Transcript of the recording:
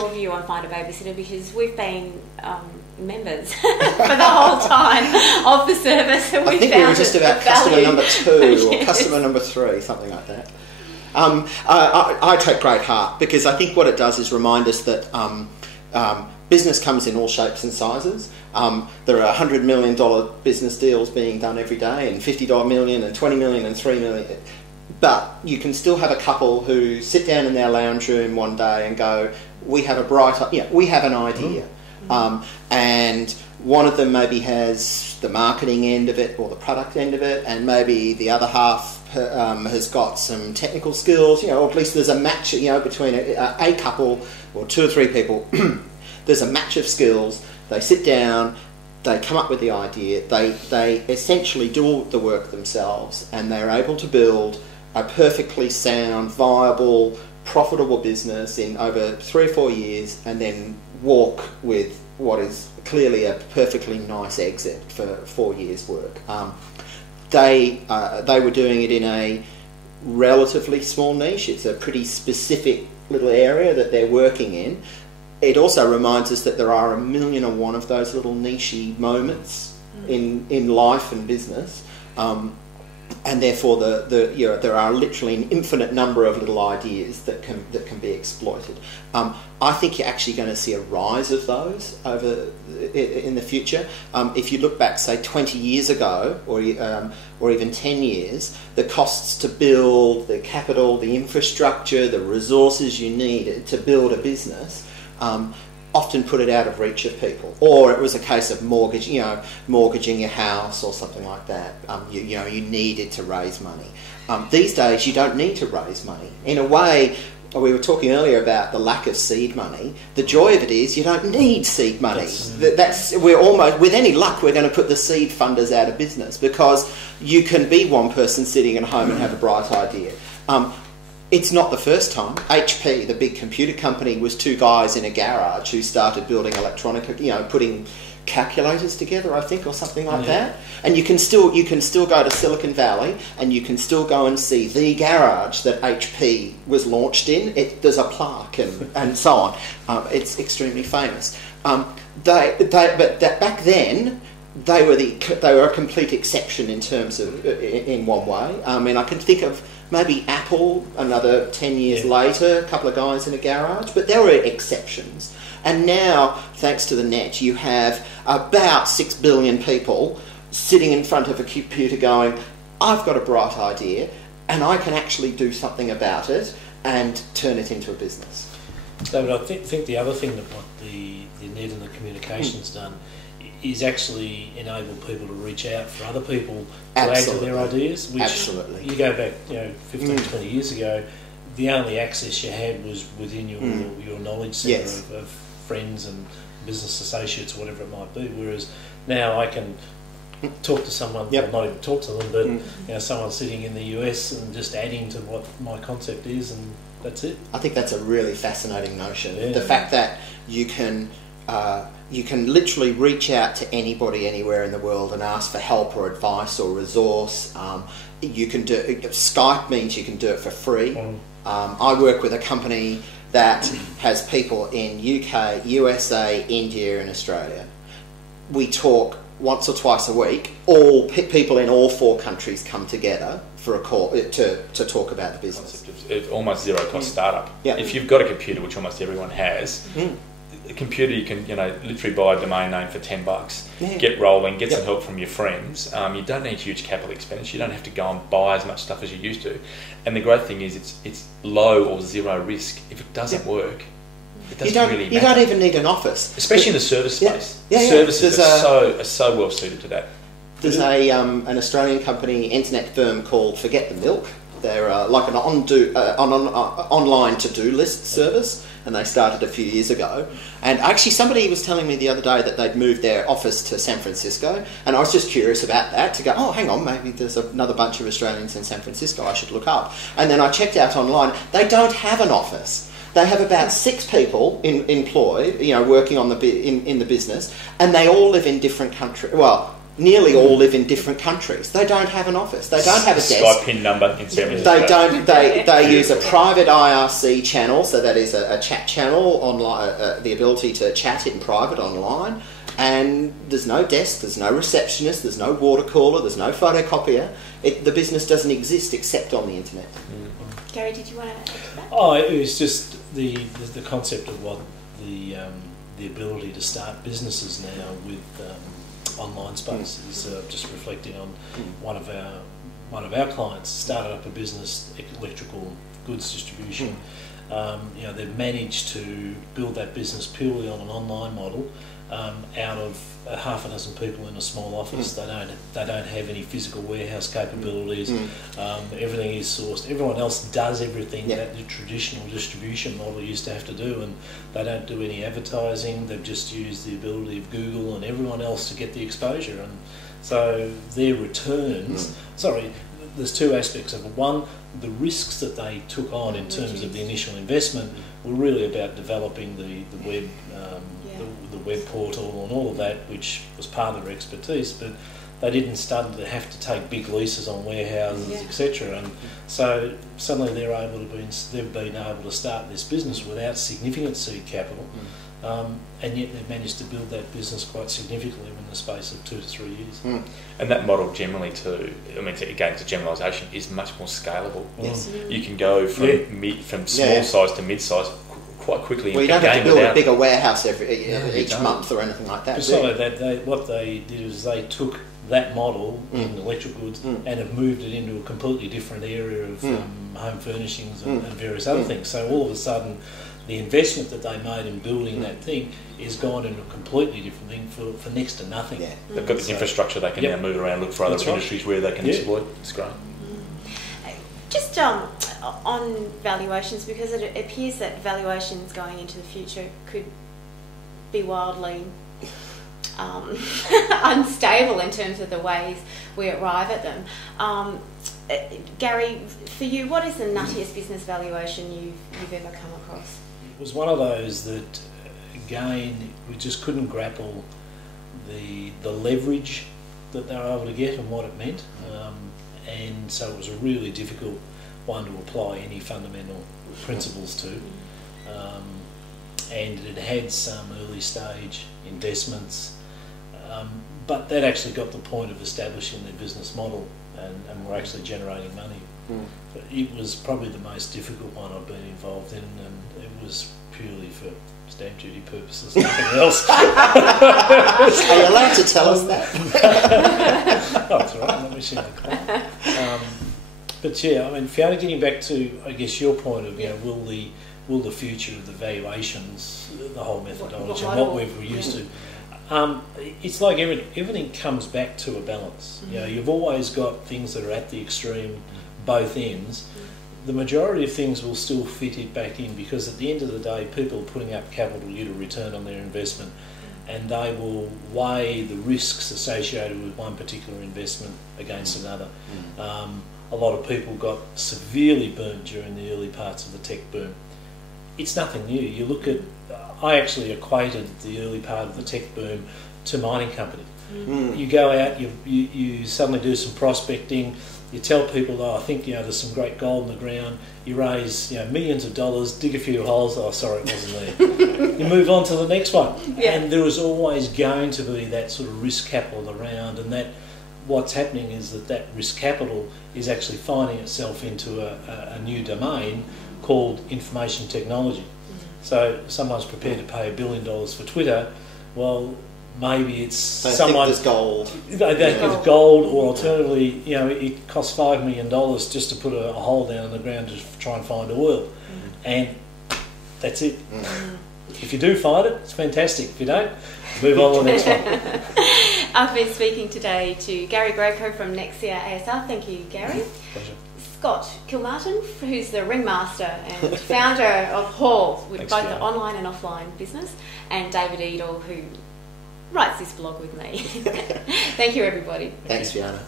your view on Find a Babysitter? Because we've been members for the whole time of the service. And I think we were just about customer number 2 or customer number 3, something like that. I take great heart, because I think what it does is remind us that business comes in all shapes and sizes. There are $100 million business deals being done every day, and $50 million and $20 million and $3 million. But you can still have a couple who sit down in their lounge room one day and go, we have we have an idea. And one of them maybe has the marketing end of it or the product end of it, and maybe the other half has got some technical skills, or at least there's a match, between a couple or 2 or 3 people. There's a match of skills. They sit down, they come up with the idea, they essentially do all the work themselves, and they're able to build a perfectly sound, viable, profitable business in over 3 or 4 years, and then walk with what is clearly a perfectly nice exit for 4 years' work. They were doing it in a relatively small niche. It's a pretty specific little area that they're working in. It also reminds us that there are 1,000,001 of those little niche moments in life and business, and therefore there are literally an infinite number of little ideas that can be exploited. I think you're actually going to see a rise of those in the future. If you look back, say 20 years ago, or even 10 years, the costs to build, the capital, the infrastructure, the resources you need to build a business, often put it out of reach of people, or it was a case of mortgaging your house or something like that. You needed to raise money. These days, you don't need to raise money. In a way, we were talking earlier about the lack of seed money. The joy of it is you don't need seed money. We're almost, with any luck, we're going to put the seed funders out of business, because you can be one person sitting at home and have a bright idea. It's not the first time. HP, the big computer company, was 2 guys in a garage who started building electronic, putting calculators together, I think, or something like that. And you can still go to Silicon Valley, and you can still go and see the garage that HP was launched in. There's a plaque and so on. It's extremely famous. But back then, they were a complete exception in one way. I mean, I can think of maybe Apple, another 10 years later, a couple of guys in a garage, but there were exceptions. And now, thanks to the net, you have about 6 billion people sitting in front of a computer going, I've got a bright idea, and I can actually do something about it and turn it into a business. David, I think the other thing that what the net and the communication's done is actually enable people to reach out for other people to add to their ideas, which you go back 15, 20 years ago, the only access you had was within your knowledge centre of friends and business associates, whatever it might be, whereas now I can talk to someone, well, not even talk to them, but someone sitting in the US and just adding to what my concept is, and that's it. I think that's a really fascinating notion. The fact that you can literally reach out to anybody anywhere in the world and ask for help or advice or resource. You can do Skype means you can do it for free. I work with a company that has people in UK, USA, India and Australia. We talk once or twice a week. All people in all 4 countries come together for a call to talk about the business. It's almost zero cost startup. If you've got a computer, which almost everyone has, a computer you can literally buy a domain name for $10, get rolling, get some help from your friends. You don't need huge capital expenditure. You don't have to go and buy as much stuff as you used to. And the great thing is it's low or zero risk. If it doesn't work, it doesn't really matter. You don't even need an office, especially in the service space. Services are so well suited to that. There's an Australian company, internet firm called Forget the Milk. They're like an online to-do list service, and they started a few years ago. And actually somebody was telling me the other day that they'd moved their office to San Francisco, and I was just curious about that, to go, oh, hang on, maybe there's another bunch of Australians in San Francisco I should look up. And then I checked out online, they don't have an office. They have about 6 people employed, working on in the business, and they all live in different countries. Well, nearly all live in different countries. They don't have an office. They don't have a desk. Skype PIN number in 7 minutes. They don't. They use a private IRC channel, so that is a chat channel online, the ability to chat in private online. And there's no desk, there's no receptionist, there's no water cooler, there's no photocopier. The business doesn't exist except on the internet. Gary, did you want to add to that? Oh, it was just the concept of what the ability to start businesses now with online space is just reflecting on one of our clients started up a business, electrical goods distribution. They've managed to build that business purely on an online model. Out of half a dozen people in a small office, they don't have any physical warehouse capabilities. Everything is sourced. Everyone else does everything that the traditional distribution model used to have to do, and they don't do any advertising. They've just used the ability of Google and everyone else to get the exposure, and so their returns. There's two aspects of it. One, the risks that they took on in terms of the initial investment were really about developing the web. The web portal and all of that, which was part of their expertise, but they didn't start to have to take big leases on warehouses, etc. And so suddenly they've been able to start this business without significant seed capital, and yet they've managed to build that business quite significantly in the space of 2 to 3 years. And that model generally, again, to generalisation, is much more scalable. You can go from small size to mid size quite quickly. Well, you don't have to build a bigger warehouse each month or anything like that. Besides that, what they did is they took that model in electrical goods and have moved it into a completely different area of home furnishings and various other things. So all of a sudden, the investment that they made in building that thing is gone into a completely different thing for next to nothing. They've got this infrastructure they can now move around, look for other industries where they can exploit. It's great. Just on valuations, because it appears that valuations going into the future could be wildly unstable in terms of the ways we arrive at them. Gary, for you, what is the nuttiest business valuation you've ever come across? It was one of those that, again, we just couldn't grapple the leverage that they were able to get and what it meant. And so it was a really difficult one to apply any fundamental principles to. And it had some early stage investments, but that actually got the point of establishing their business model and were actually generating money. But it was probably the most difficult one I've been involved in, and it was purely for stamp duty purposes, nothing else. Are you allowed to tell us that? Oh, that's all right, let me see the client. But yeah, I mean, Fiona, getting back to, I guess, your point of, will the future of the valuations, the whole methodology, and what we're used to, it's like everything comes back to a balance. You've always got things that are at the extreme, both ends. The majority of things will still fit it back in, because at the end of the day, people are putting up capital to get a return on their investment, and they will weigh the risks associated with one particular investment against another. A lot of people got severely burnt during the early parts of the tech boom. It's nothing new. You look at, I actually equated the early part of the tech boom to mining company. You go out, you suddenly do some prospecting, you tell people, I think there's some great gold in the ground. You raise millions of dollars, dig a few holes. Oh, sorry, it wasn't there. You move on to the next one, and there is always going to be that sort of risk capital around, and that what's happening is that risk capital is actually finding itself into a new domain called information technology. So someone's prepared to pay $1 billion for Twitter. Well, maybe it's someone. Think there's gold. They think there's gold, or alternatively, it costs $5 million just to put a hole down in the ground to try and find oil, and that's it. If you do find it, it's fantastic. If you don't, move on to the next one. I've been speaking today to Gary Graco from Nexia ASR. Thank you, Gary. Pleasure. Scott Kilmartin, who's the ringmaster and founder of Hall, with both the online and offline business, and David Eedle, who writes this blog with me. Thank you, everybody. Thanks, Fiona.